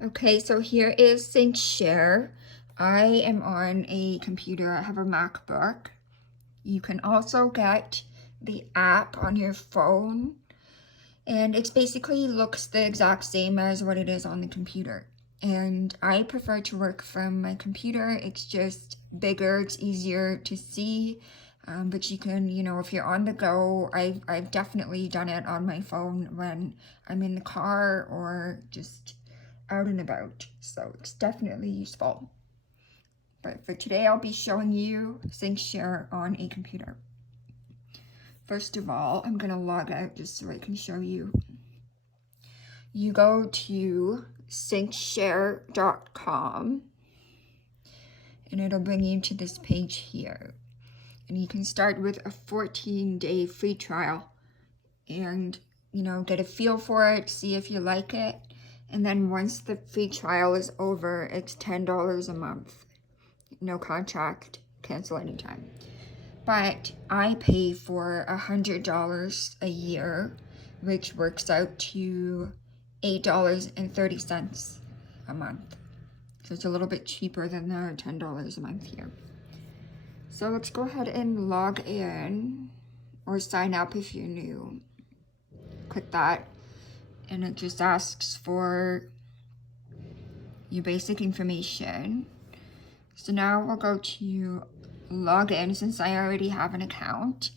Okay, so here is CinchShare. I am on a computer. I have a MacBook. You can also get the app on your phone, and it basically looks the exact same as what it is on the computer. And I prefer to work from my computer. It's just bigger, it's easier to see. But you can, if you're on the go, I've definitely done it on my phone when I'm in the car or just out and about. So it's definitely useful. But for today, I'll be showing you CinchShare on a computer. First of all, I'm going to log out just so I can show you. You go to CinchShare.com and it'll bring you to this page here. And you can start with a 14-day free trial and, get a feel for it, see if you like it. And then once the free trial is over, it's $10 a month. No contract, cancel anytime. But I pay for $100 a year, which works out to $8.30 a month. So it's a little bit cheaper than the $10 a month here. So let's go ahead and log in or sign up if you're new. Click that and it just asks for your basic information. So now we'll go to log in since I already have an account.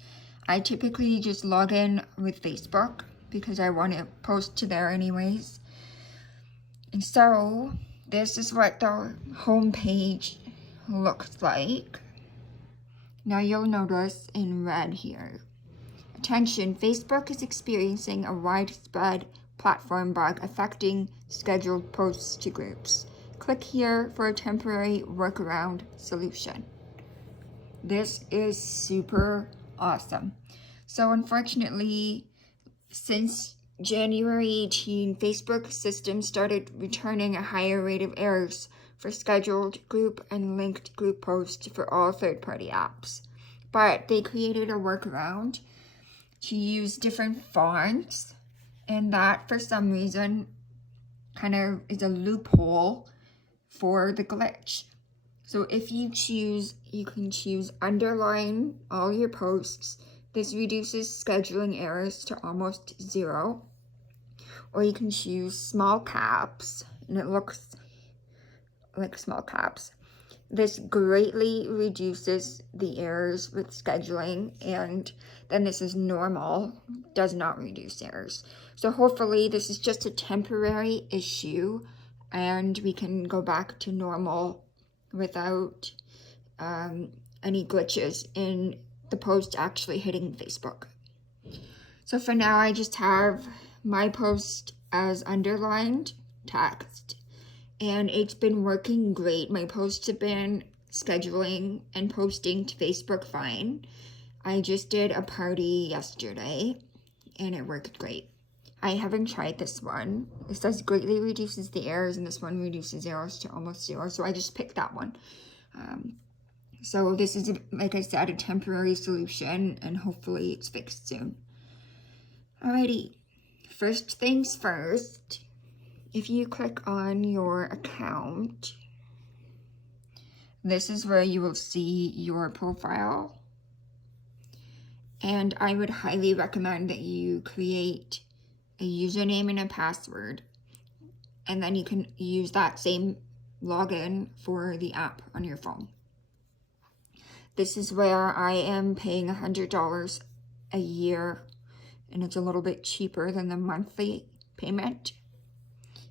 I typically just log in with Facebook because I want to post to there anyways. And so this is what the home page looks like. Now you'll notice in red here, attention, Facebook is experiencing a widespread platform bug affecting scheduled posts to groups. Click here for a temporary workaround solution. This is super awesome. So unfortunately, since January 18, Facebook system started returning a higher rate of errors for scheduled group and linked group posts for all third-party apps. But they created a workaround to use different fonts, and that for some reason kind of is a loophole for the glitch. So if you can choose underline all your posts. This reduces scheduling errors to almost zero. Or you can choose small caps, and it looks like small caps. This greatly reduces the errors with scheduling, and then this is normal, does not reduce errors. So hopefully this is just a temporary issue, and we can go back to normal without any glitches in the post actually hitting Facebook. So for now, I just have my post as underlined text, and it's been working great. My posts have been scheduling and posting to Facebook fine. I just did a party yesterday, and it worked great. I haven't tried this one. It says greatly reduces the errors, and this one reduces errors to almost zero, so I just picked that one. So this is, like I said, a temporary solution, and hopefully it's fixed soon. Alrighty, first things first, if you click on your account, this is where you will see your profile. And I would highly recommend that you create a username and a password, and then you can use that same login for the app on your phone. This is where I am paying $100 a year, and it's a little bit cheaper than the monthly payment.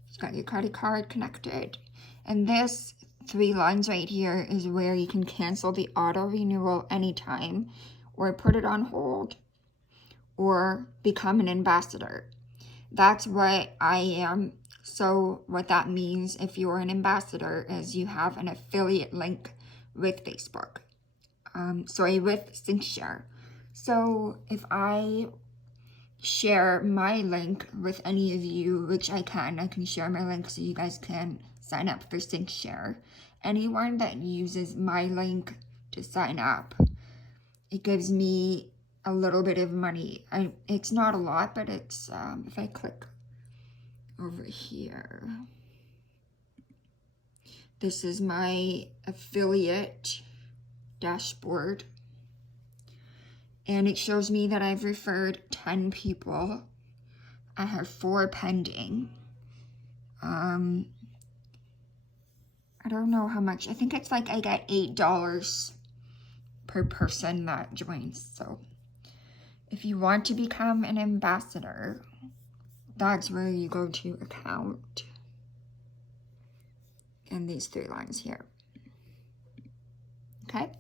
You've got your credit card connected, and this 3 lines right here is where you can cancel the auto renewal anytime, or put it on hold, or become an ambassador. That's what I am. So what that means, if you're an ambassador, is you have an affiliate link with Facebook. With CinchShare. So if I share my link with any of you, which I can share my link so you guys can sign up for CinchShare. Anyone that uses my link to sign up, it gives me a little bit of money. It's not a lot, but it's, if I click over here, This is my affiliate dashboard. And it shows me that I've referred 10 people. I have 4 pending. I don't know how much. I think it's like I get $8 per person that joins. So if you want to become an ambassador, that's where you go to account. And these 3 lines here. Okay.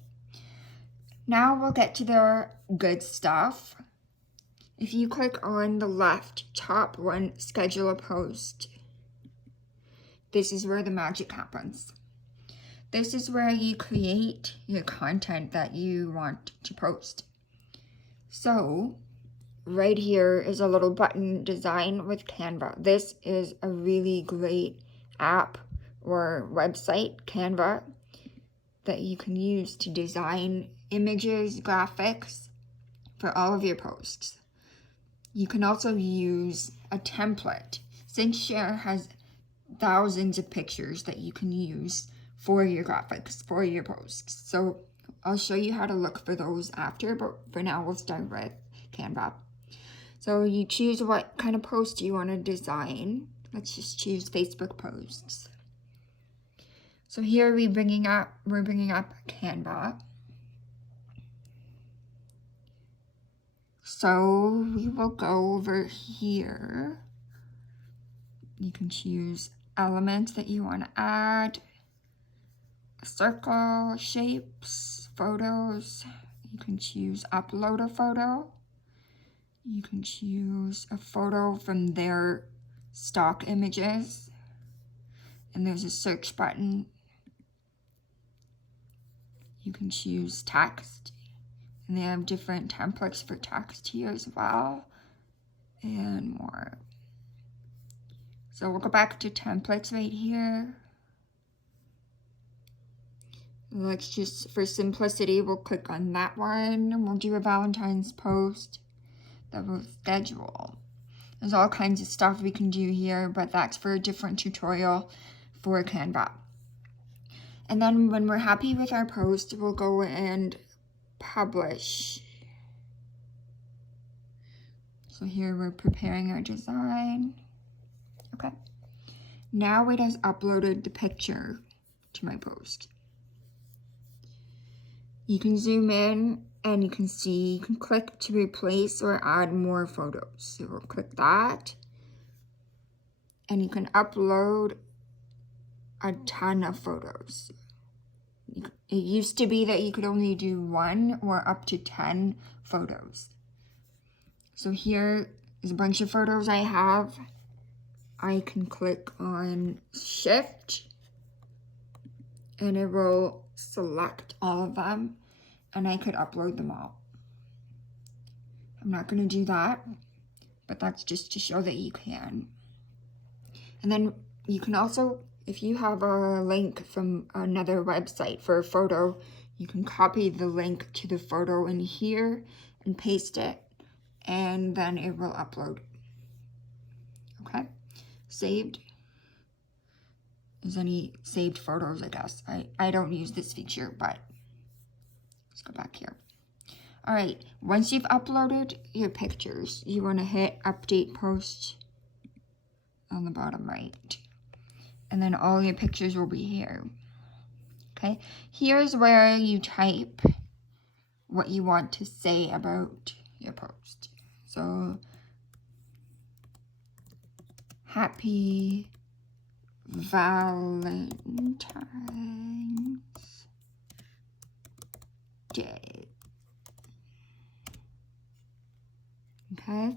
Now we'll get to the good stuff. If you click on the left top one, schedule a post, this is where the magic happens. This is where you create your content that you want to post. So right here is a little button, design with Canva. This is a really great app or website, Canva, that you can use to design images, graphics for all of your posts. You can also use a template. CinchShare has thousands of pictures that you can use for your graphics, for your posts. So I'll show you how to look for those after, but for now we'll start with Canva. So you choose what kind of post you want to design. Let's just choose Facebook posts. So here we're bringing up Canva. So we will go over here. You can choose elements that you want to add, circle, shapes, photos. You can choose upload a photo. You can choose a photo from their stock images. And there's a search button. You can choose text. And they have different templates for text here as well. And more. So we'll go back to templates right here. Let's just, for simplicity, we'll click on that one. And we'll do a Valentine's post that we'll schedule. There's all kinds of stuff we can do here, but that's for a different tutorial for Canva. And then when we're happy with our post, we'll go and publish. So here we're preparing our design. Okay. Now it has uploaded the picture to my post. You can zoom in and you can see, you can click to replace or add more photos. So we'll click that. And you can upload a ton of photos. It used to be that you could only do 1 or up to 10 photos. So here is a bunch of photos I have. I can click on Shift and it will select all of them and I could upload them all. I'm not going to do that, but that's just to show that you can. And then you can also, if you have a link from another website for a photo, you can copy the link to the photo in here and paste it, and then it will upload. Okay, saved. There's any saved photos, I guess. I don't use this feature, but let's go back here. All right, once you've uploaded your pictures, you want to hit update post on the bottom right. And then all your pictures will be here. Okay, here's where you type what you want to say about your post. So, happy Valentine's Day. Okay.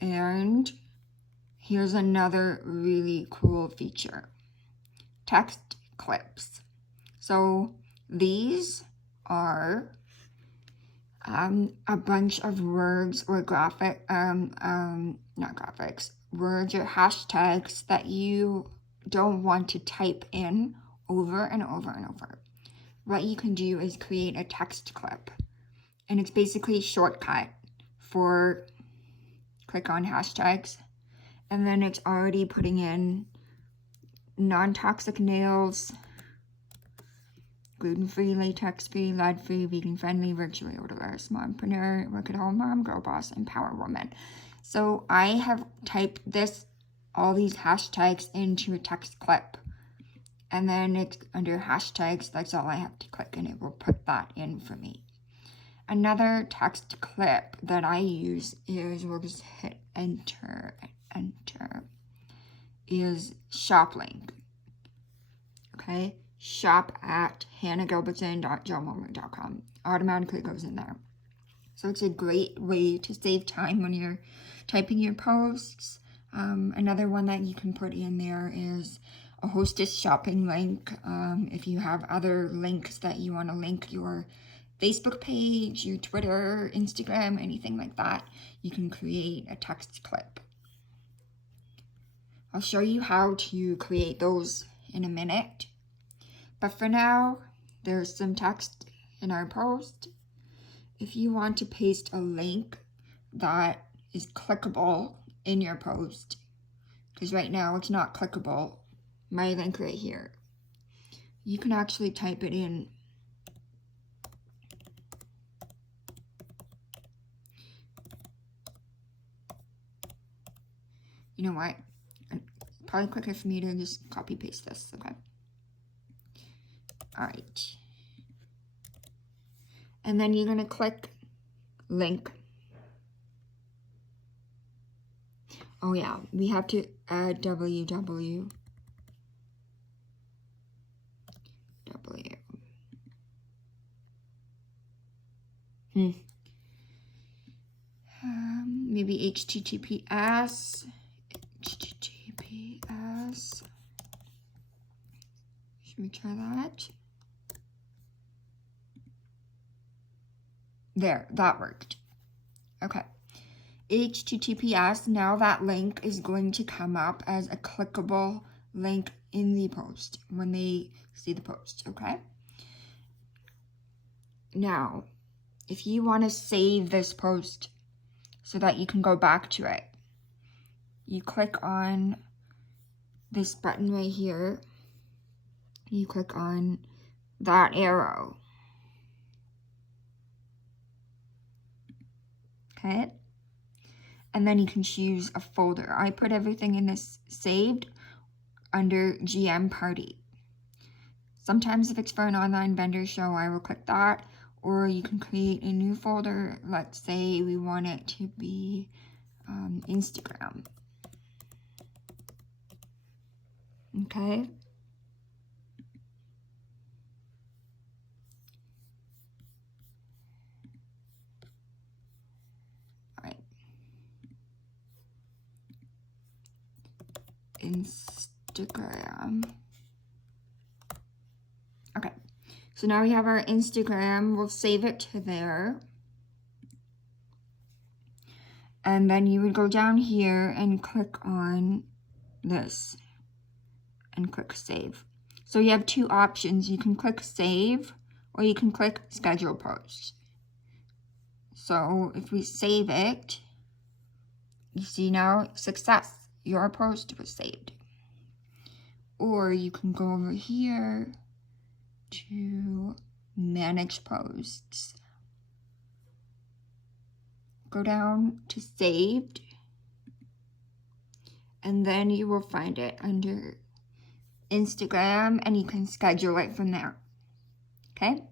And here's another really cool feature. Text clips. So these are a bunch of words or not graphics, words or hashtags that you don't want to type in over and over and over. What you can do is create a text clip. And it's basically a shortcut for click on hashtags. And then it's already putting in non-toxic nails, gluten-free, latex-free, lead-free, vegan-friendly, virtually odorless, mompreneur, work-at-home mom, girl boss, empower woman. So I have typed all these hashtags into a text clip. And then it's under hashtags, that's all I have to click, and it will put that in for me. Another text clip that I use is, we'll just hit enter, is shop link. Okay, shop at hannahgilbertson.joemomer.com. Automatically goes in there. So it's a great way to save time when you're typing your posts. Another one that you can put in there is a hostess shopping link. If you have other links that you want to link your Facebook page, your Twitter, Instagram, anything like that, you can create a text clip. I'll show you how to create those in a minute. But for now, there's some text in our post. If you want to paste a link that is clickable in your post, because right now it's not clickable, my link right here, you can actually type it in. You know what? Probably quicker for me to just copy paste this, okay? All right. And then you're gonna click link. Oh yeah, we have to add www. Maybe HTTPS. Should we try that? There, that worked. Okay. HTTPS, now that link is going to come up as a clickable link in the post when they see the post, okay? Now, if you want to save this post so that you can go back to it, you click on this button right here. You click on that arrow. Okay? And then you can choose a folder. I put everything in this saved under GM Party. Sometimes if it's for an online vendor show, I will click that, or you can create a new folder. Let's say we want it to be Instagram. Okay. Instagram. Okay, so now we have our Instagram. We'll save it to there. And then you would go down here and click on this and click save. So you have two options. You can click save or you can click schedule post. So if we save it, you see now success. Your post was saved. Or you can go over here to manage posts. Go down to saved. And then you will find it under Instagram and you can schedule it from there. Okay?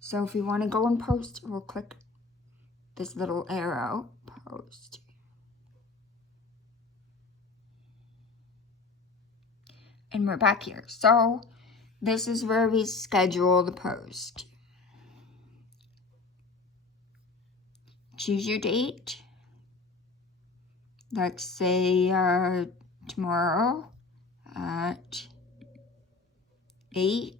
So if we want to go and post, we'll click this little arrow, post. And we're back here. So this is where we schedule the post. Choose your date. Let's say tomorrow at 8.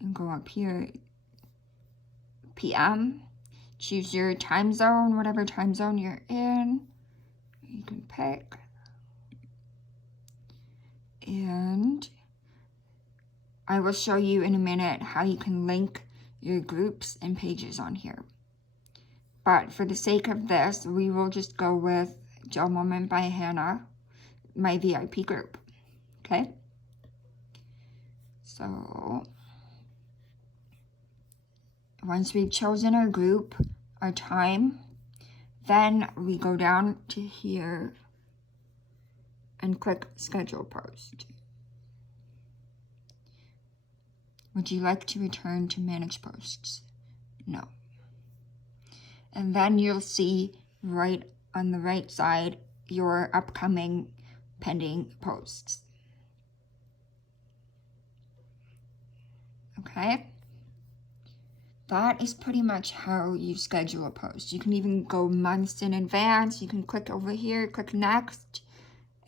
And go up here, PM. Choose your time zone, whatever time zone you're in. You can pick. And I will show you in a minute how you can link your groups and pages on here. But for the sake of this, we will just go with Job Moment by Hannah, my VIP group. Okay? So once we've chosen our group, our time, then we go down to here and click Schedule Post. Would you like to return to Manage Posts? No. And then you'll see right on the right side your upcoming pending posts. Okay? That is pretty much how you schedule a post. You can even go months in advance. You can click over here, click Next,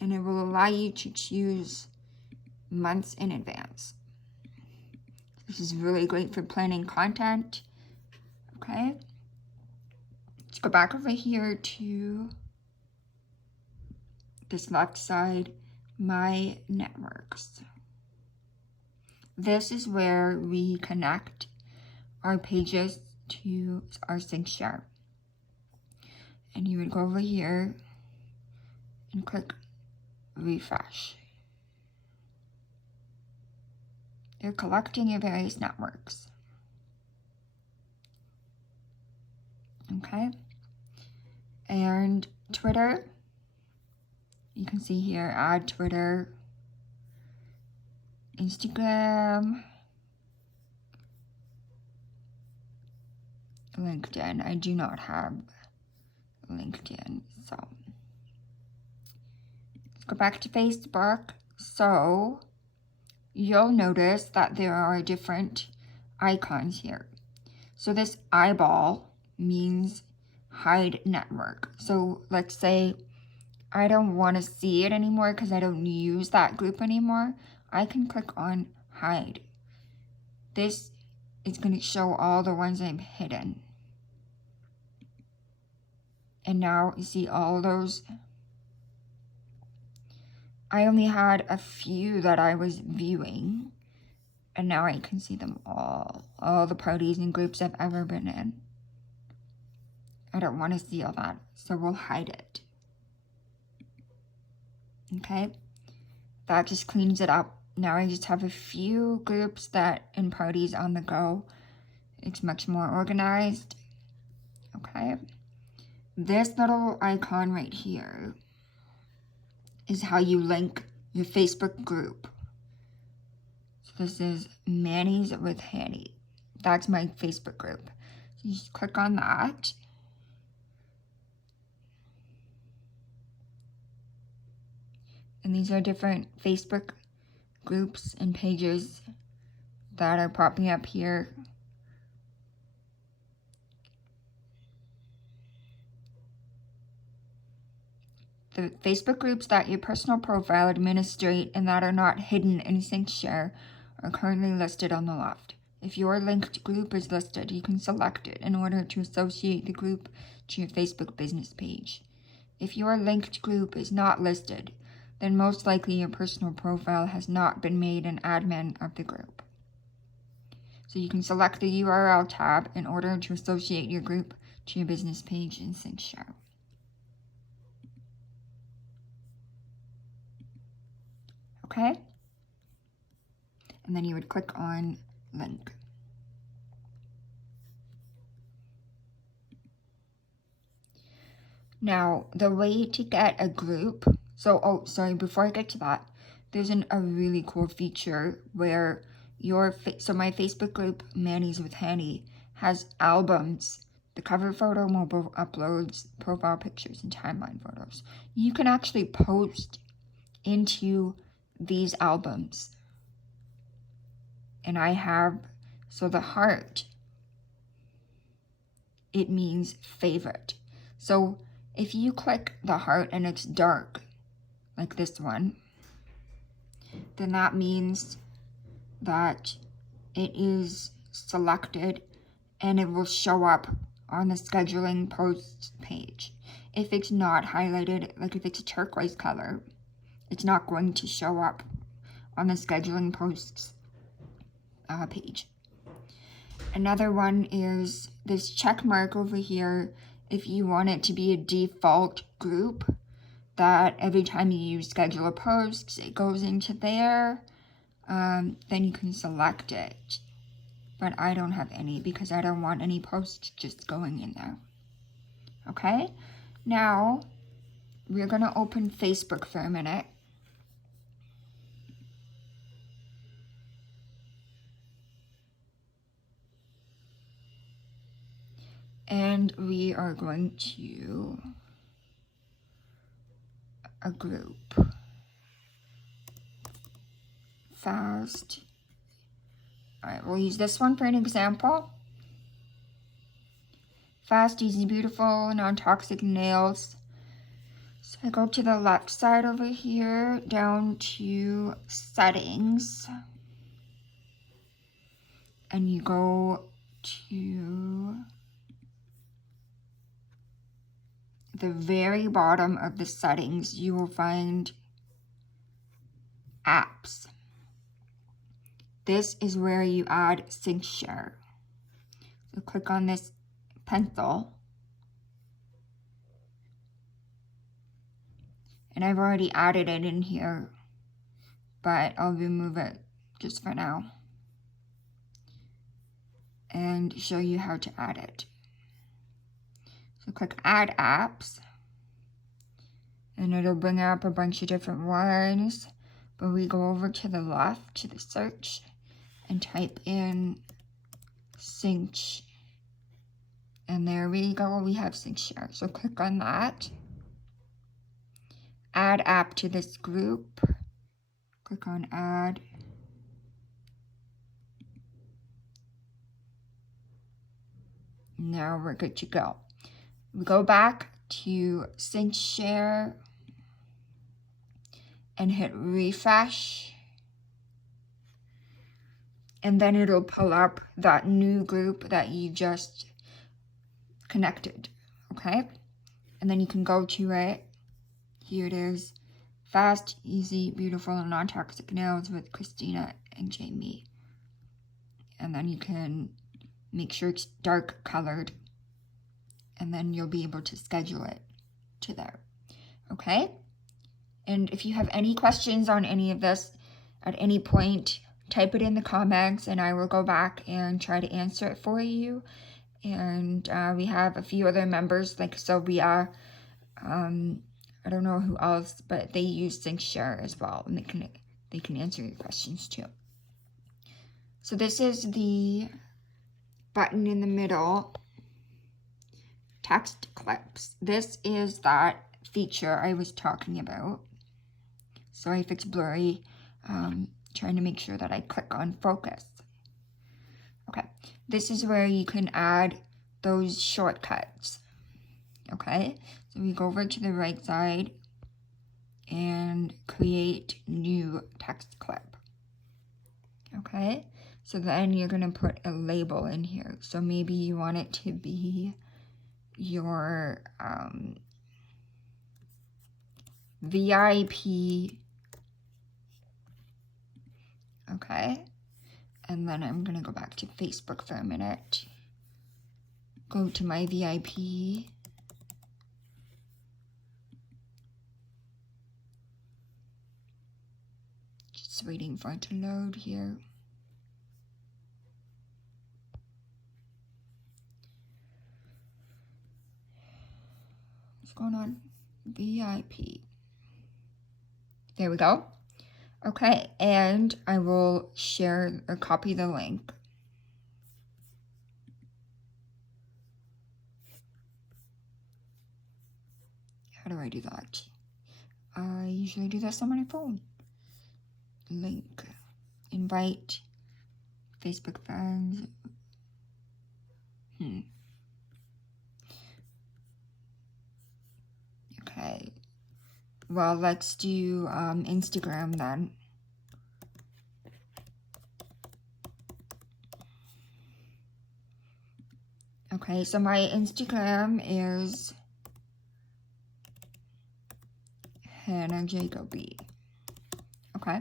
and it will allow you to choose months in advance. This is really great for planning content. Okay? Let's go back over here to this left side, My Networks. This is where we connect our pages to our CinchShare. And you would go over here and click Refresh. They're collecting your various networks. Okay? And Twitter, you can see here, add Twitter, Instagram, LinkedIn. I do not have LinkedIn, so let's go back to Facebook. So you'll notice that there are different icons here. So this eyeball means hide network. So let's say I don't want to see it anymore because I don't use that group anymore. I can click on hide. This is going to show all the ones I've hidden. And now you see all those. I only had a few that I was viewing, and now I can see them all the parties and groups I've ever been in. I don't want to see all that, so we'll hide it. Okay, that just cleans it up. Now I just have a few groups and parties on the go. It's much more organized. Okay, this little icon right here is how you link your Facebook group. So this is Manny's with Hanny. That's my Facebook group. So you just click on that. And these are different Facebook groups and pages that are popping up here. The Facebook groups that your personal profile administrate and that are not hidden in CinchShare are currently listed on the left. If your linked group is listed, you can select it in order to associate the group to your Facebook business page. If your linked group is not listed, then most likely your personal profile has not been made an admin of the group. So you can select the URL tab in order to associate your group to your business page in CinchShare. Okay? And then you would click on link. Now, the way to get a group, before I get to that, there's a really cool feature where so my Facebook group, Manny's with Hanny, has albums, the cover photo, mobile uploads, profile pictures, and timeline photos. You can actually post into these albums. And I have, so the heart, it means favorite. So if you click the heart and it's dark, like this one, then that means that it is selected and it will show up on the scheduling posts page. If it's not highlighted, like if it's a turquoise color, it's not going to show up on the scheduling posts page. Another one is this check mark over here. If you want it to be a default group, that every time you schedule a post, it goes into there. Then you can select it. But I don't have any because I don't want any posts just going in there. Okay? Now, we're going to open Facebook for a minute. And we are going to a group. Fast. Alright, we'll use this one for an example. Fast, easy, beautiful, non-toxic nails. So I go to the left side over here, down to settings. And you go to the very bottom of the settings, you will find apps. This is where you add CinchShare. So click on this pencil. And I've already added it in here, but I'll remove it just for now and show you how to add it. So click Add Apps, and it'll bring up a bunch of different ones, but we go over to the left to the search and type in Cinch, and there we go, we have CinchShare. So click on that, add app to this group, click on Add, now we're good to go. We go back to CinchShare and hit refresh. And then it'll pull up that new group that you just connected, okay? And then you can go to it. Here it is. Fast, easy, beautiful, and non-toxic nails with Christina and Jamie. And then you can make sure it's dark colored. And then you'll be able to schedule it to there, okay? And if you have any questions on any of this at any point, type it in the comments and I will go back and try to answer it for you. And we have a few other members like Sylvia, I don't know who else, but they use CinchShare as well, and they can answer your questions too. So this is the button in the middle, text clips. This is that feature I was talking about. Sorry if it's blurry, trying to make sure that I click on focus. Okay, this is where you can add those shortcuts. Okay, so we go over to the right side and create new text clip. Okay, so then you're going to put a label in here. So maybe you want it to be your VIP. Okay, and then I'm going to go back to Facebook for a minute. Go to my VIP. Just waiting for it to load here. What's going on? VIP. There we go. Okay, and I will share or copy the link. How do I do that? I usually do this on my phone. Link. Invite. Facebook friends. Okay. Well, let's do Instagram then. Okay, so my Instagram is Hannah Jacoby. Okay.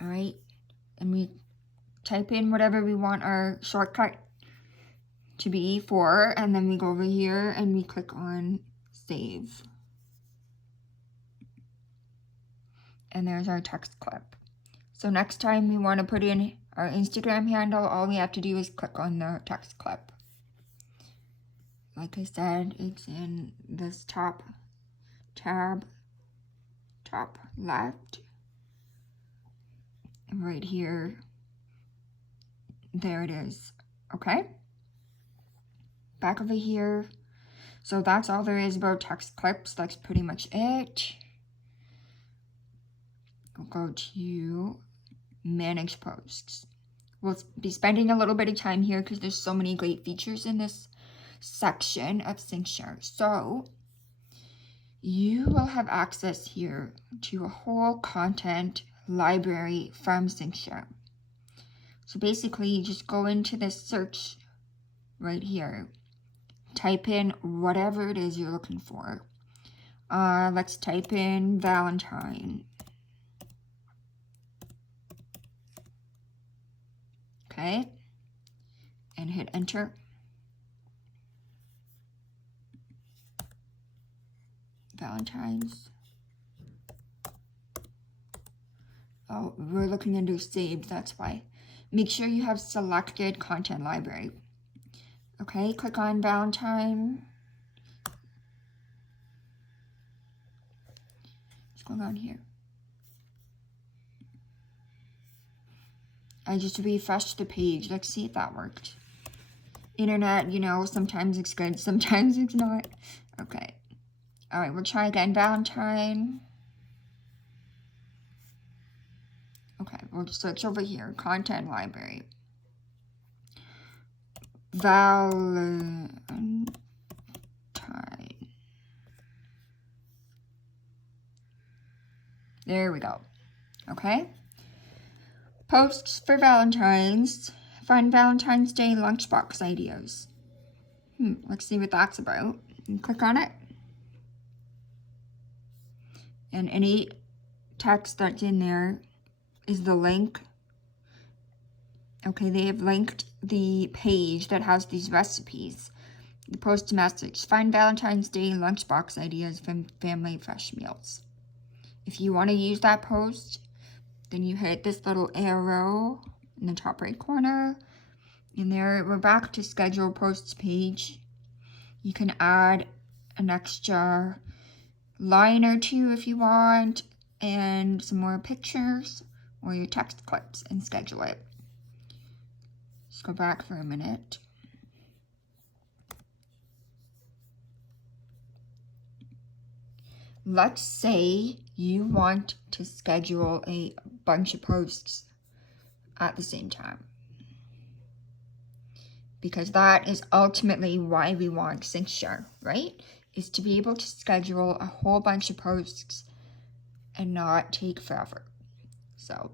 All right, and we type in whatever we want our shortcut to be for, and then we go over here and we click on save. And there's our text clip. So next time we want to put in our Instagram handle, all we have to do is click on the text clip. Like I said, it's in this top tab, top left. And right here, there it is. Okay? Back over here. So that's all there is about text clips. That's pretty much it. We'll go to manage posts. We'll be spending a little bit of time here because there's so many great features in this section of CinchShare. So you will have access here to a whole content library from CinchShare. So basically you just go into this search right here, type in whatever it is you're looking for. Let's type in Valentine. Okay, and hit enter. Valentine's. Oh, we're looking into saved, that's why. Make sure you have selected content library. Okay, click on Valentine. What's going on here? I just refreshed the page. Let's see if that worked. Internet, you know, sometimes it's good, sometimes it's not. Okay. All right, we'll try again. Valentine. Okay, we'll just search over here. Content library. Valentine. There we go. Okay. Posts for Valentine's. Find Valentine's Day lunchbox ideas. Let's see what that's about. And click on it. And any text that's in there is the link. Okay, they have linked the page that has these recipes. You post a message. Find Valentine's Day lunchbox ideas from family fresh meals. If you want to use that post, then you hit this little arrow in the top right corner. And there, we're back to schedule posts page. You can add an extra line or two if you want, and some more pictures or your text clips and schedule it. Let's go back for a minute. Let's say you want to schedule a bunch of posts at the same time, because that is ultimately why we want CinchShare, right? Is to be able to schedule a whole bunch of posts and not take forever. So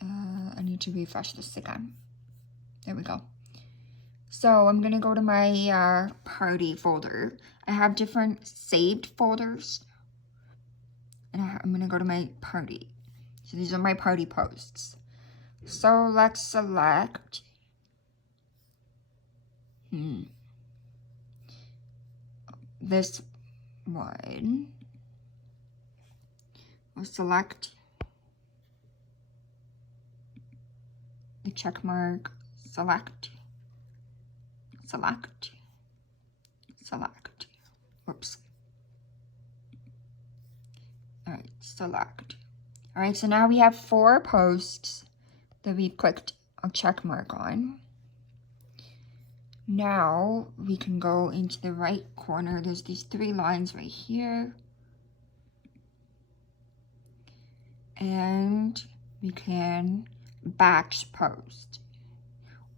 I need to refresh this again. There we go. So I'm going to go to my party folder. I have different saved folders. And I'm going to go to my party. So these are my party posts. So let's select this one. We'll select the check mark, select. Whoops. All right, select. All right, so now we have 4 posts that we've clicked a check mark on. Now we can go into the right corner. There's these 3 lines right here. And we can batch post.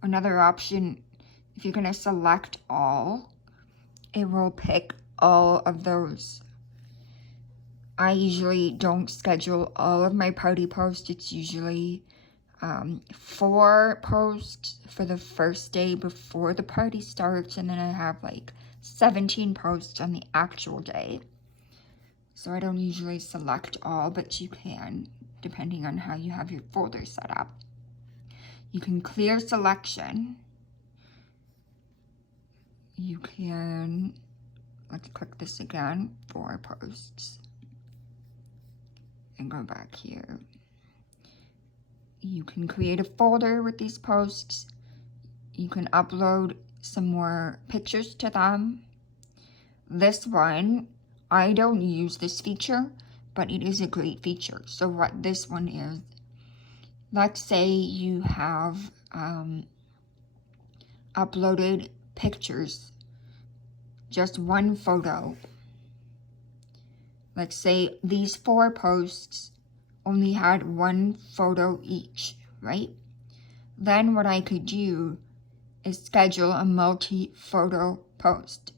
Another option, if you're going to select all, it will pick all of those. I usually don't schedule all of my party posts. It's usually 4 posts for the first day before the party starts, and then I have like 17 posts on the actual day. So I don't usually select all, but you can, depending on how you have your folder set up. You can clear selection. you can, let's click this again for posts and go back here. You can create a folder with these posts. You can upload some more pictures to them. This one, I don't use this feature, but it is a great feature. So what this one is, let's say you have uploaded pictures, just one photo. Let's say these 4 posts only had one photo each, right? Then what I could do is schedule a multi-photo post.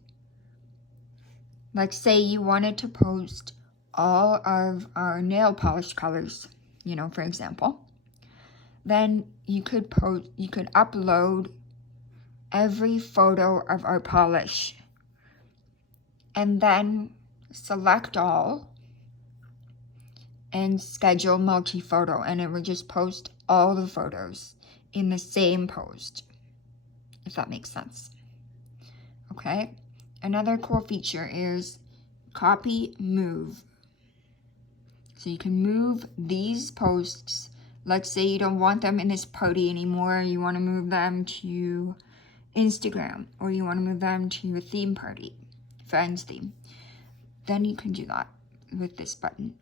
Let's say you wanted to post all of our nail polish colors, you know, for example. Then you could upload every photo of our polish and then select all and schedule multi-photo, and it would just post all the photos in the same post, if that makes sense. Okay, another cool feature is copy move. So you can move these posts. Let's say you don't want them in this party anymore, you want to move them to Instagram, or you want to move them to a theme party, friends theme. Then you can do that with this button.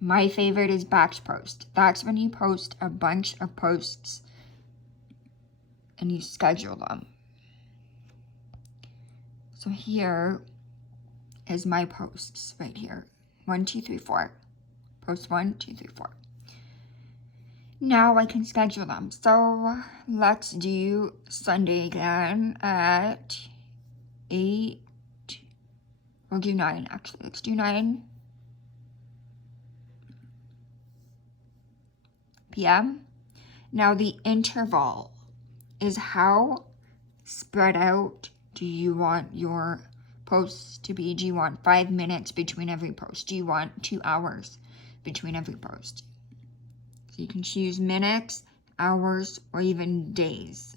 My favorite is batch post. That's when you post a bunch of posts and you schedule them. So here is my posts right here. 1, 2, 3, 4. Post 1, 2, 3, 4. Now I can schedule them. So let's do Sunday again at 8. We'll do 9 actually. Let's do 9 p.m. Now the interval is how spread out do you want your posts to be? Do you want 5 minutes between every post? Do you want 2 hours between every post? So you can choose minutes, hours, or even days.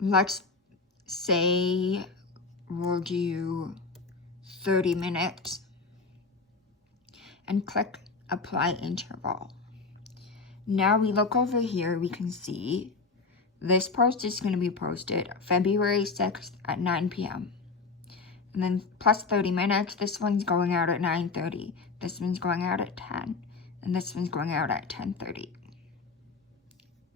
Let's say we'll do 30 minutes and click apply interval. Now we look over here, we can see this post is going to be posted February 6th at 9 p.m. And then plus 30 minutes, this one's going out at 9:30. This one's going out at 10. And this one's going out at 10:30.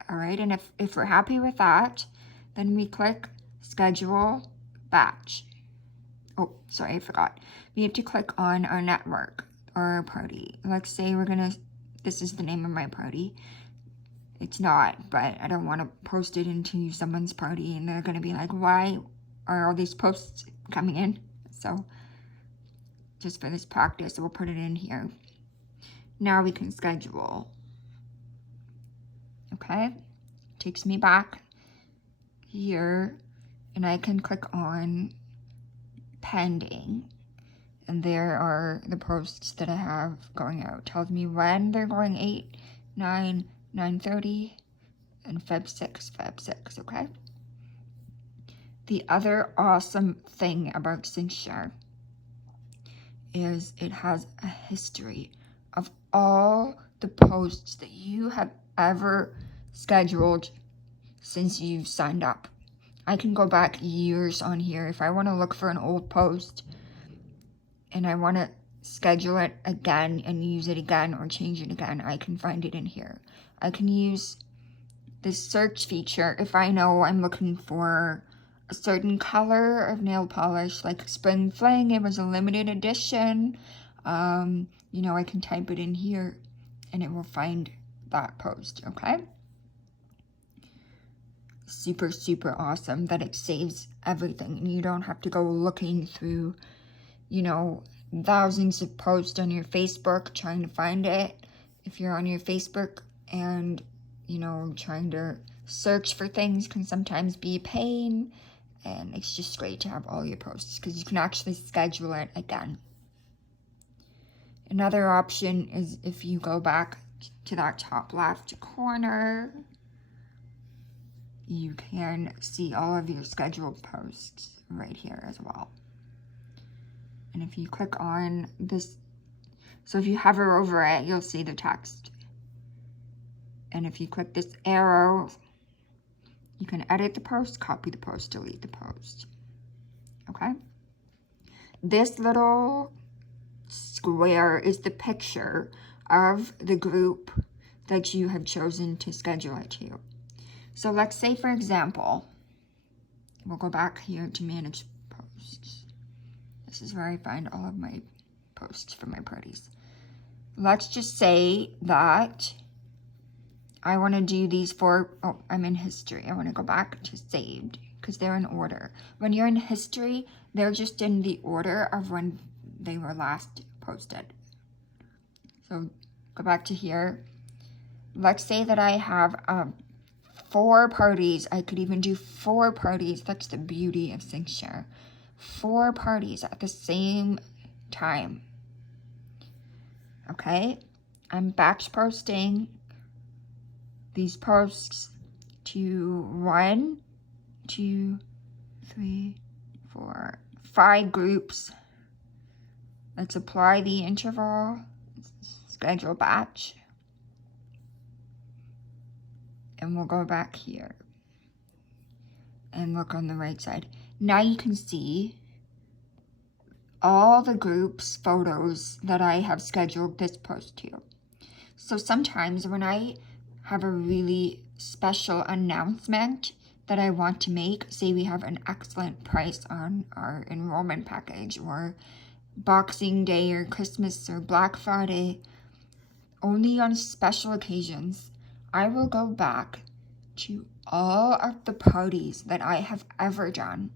All right, and if we're happy with that, then we click schedule batch. Oh, sorry, I forgot. We have to click on our network or our party. Let's say this is the name of my party. It's not, but I don't want to post it into someone's party and they're going to be like, why are all these posts coming in? So just for this practice, we'll put it in here. Now we can schedule. Okay, takes me back here and I can click on pending. And there are the posts that I have going out. Tells me when they're going 8, 9, 9:30, and Feb 6, okay? The other awesome thing about CinchShare is it has a history of all the posts that you have ever scheduled since you've signed up. I can go back years on here. If I want to look for an old post and I want to schedule it again and use it again or change it again, I can find it in here. I can use this search feature if I know I'm looking for a certain color of nail polish, like Spring Fling, it was a limited edition. You know, I can type it in here and it will find that post, okay? Super, super awesome that it saves everything and you don't have to go looking through, you know, thousands of posts on your Facebook trying to find it. If you're on your Facebook and, you know, trying to search for things can sometimes be a pain, and it's just great to have all your posts because you can actually schedule it again. Another option is if you go back to that top left corner, you can see all of your scheduled posts right here as well. And if you click on this, so if you hover over it, you'll see the text. And if you click this arrow, you can edit the post, copy the post, delete the post. Okay? This little square is the picture of the group that you have chosen to schedule it to. So let's say, for example, we'll go back here to manage posts. This is where I find all of my posts for my parties. Let's just say that I want to do these 4, oh, I'm in history. I want to go back to saved because they're in order. When you're in history, they're just in the order of when they were last posted. So go back to here. Let's say that I have 4 parties. I could even do 4 parties. That's the beauty of CinchShare. 4 parties at the same time. Okay? I'm batch posting these posts to 1, 2, 3, 4, 5 groups. Let's apply the interval, schedule batch, and we'll go back here and look on the right side. Now you can see all the groups photos that I have scheduled this post to. So sometimes when I have a really special announcement that I want to make, say we have an excellent price on our enrollment package, or Boxing Day or Christmas or Black Friday, only on special occasions, I will go back to all of the parties that I have ever done.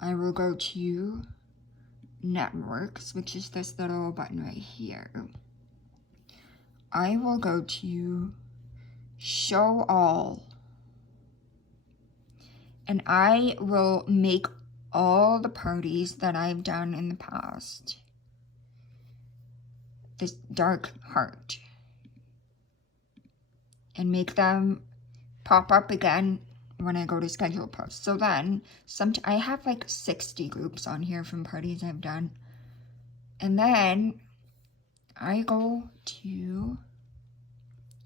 I will go to networks, which is this little button right here. I will go to show all, and I will make all the parties that I've done in the past this dark heart and make them pop up again when I go to schedule posts. So then I have like 60 groups on here from parties I've done, and then I go to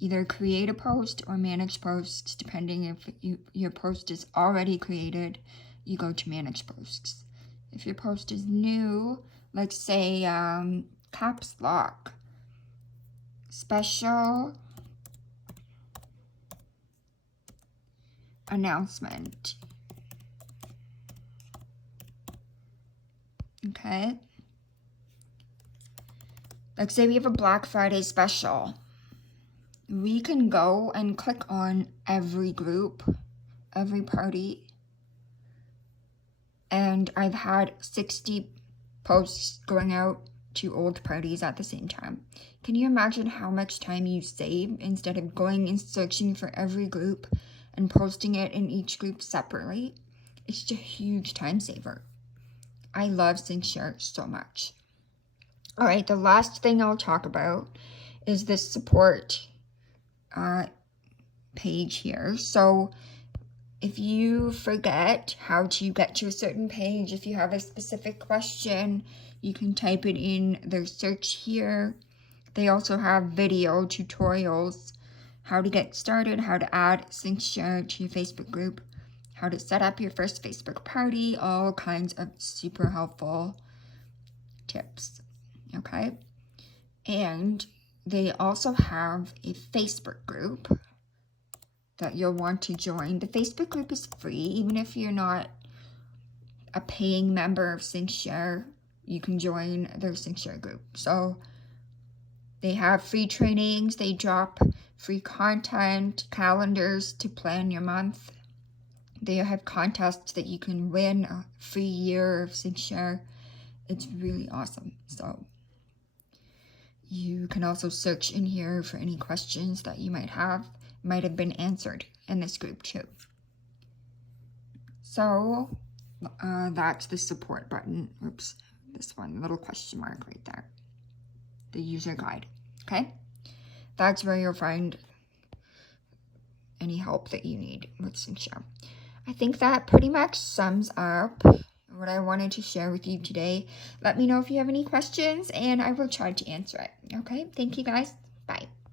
either create a post or manage posts, depending if your post is already created, you go to manage posts. If your post is new, let's say caps lock, special announcement. Okay. Let's say we have a Black Friday special. We can go and click on every group, every party, and I've had 60 posts going out to old parties at the same time. Can you imagine how much time you save instead of going and searching for every group and posting it in each group separately? It's just a huge time saver. I love CinchShare so much. All right, the last thing I'll talk about is this support page here. So if you forget how to get to a certain page, if you have a specific question, you can type it in their search here. They also have video tutorials, how to get started, how to add CinchShare to your Facebook group, how to set up your first Facebook party, all kinds of super helpful tips, okay? And they also have a Facebook group that you'll want to join. The Facebook group is free, even if you're not a paying member of CinchShare, you can join their CinchShare group. So they have free trainings, they drop free content, calendars to plan your month. They have contests that you can win a free year of CinchShare. It's really awesome. So you can also search in here for any questions that you might have been answered in this group too. So that's the support button. Oops, this one, little question mark right there. The user guide, okay? That's where you'll find any help that you need with CinchShare. I think that pretty much sums up what I wanted to share with you today. Let me know if you have any questions and I will try to answer it. Okay, thank you guys.